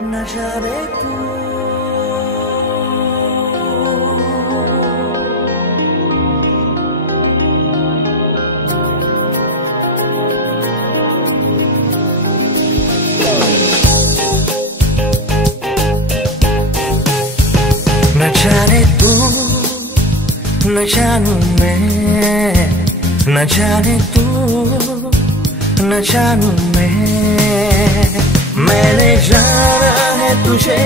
न जाने तू न जाने तू न जानू मैं, न जाने तू न जानू मैंने जाना है तुझे,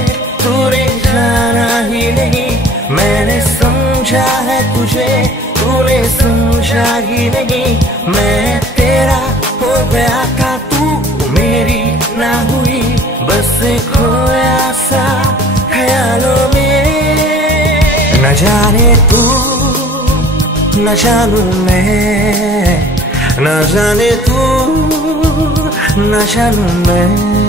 तूने जाना ही नहीं। मैंने समझा है तुझे, तूने समझा ही नहीं। मैं तेरा हो गया था, तू मेरी ना हुई, बस खोया सा ख्यालों में। न जाने तू न जानू मैं, न जाने तू न जानू मैं।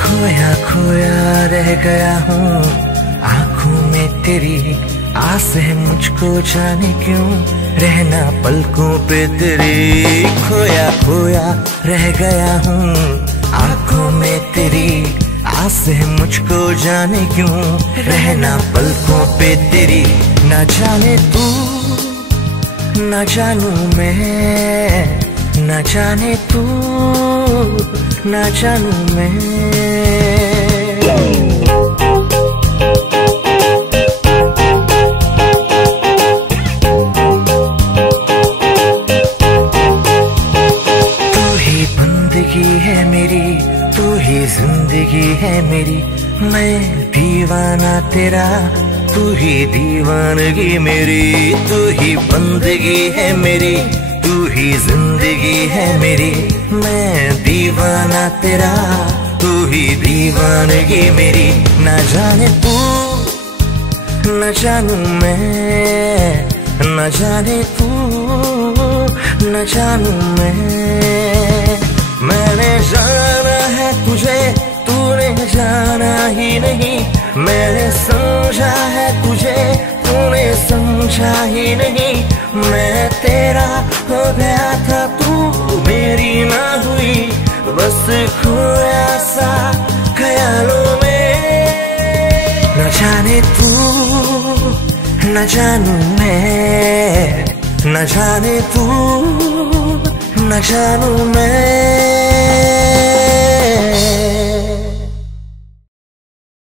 खोया खोया रह गया हूँ आँखों में तेरी, आस है मुझको जाने क्यों रहना पलकों पे तेरी। खोया खोया रह गया हूँ आँखों में तेरी, आस है मुझको जाने क्यों रहना पलकों पे तेरी। न जाने तू न जानू मैं, न जाने तू न जानू मैं। है मेरी तू ही जिंदगी है मेरी, मैं दीवाना तेरा तू ही दीवानगी मेरी। तू ही बंदगी है मेरी, तू ही जिंदगी है मेरी, मैं दीवाना तेरा तू ही दीवानगी मेरी। न जाने तू न जानू मैं, न जाने तू न जानू मैं। मैंने जाना है तुझे, तूने जाना ही नहीं। मैंने समझा है तुझे, तूने समझा ही नहीं। मैं तेरा हो गया था, तू मेरी ना हुई, बस खोया सा ख्यालों में। न जाने तू न जानू मैं, न जाने तू न जानू मैं।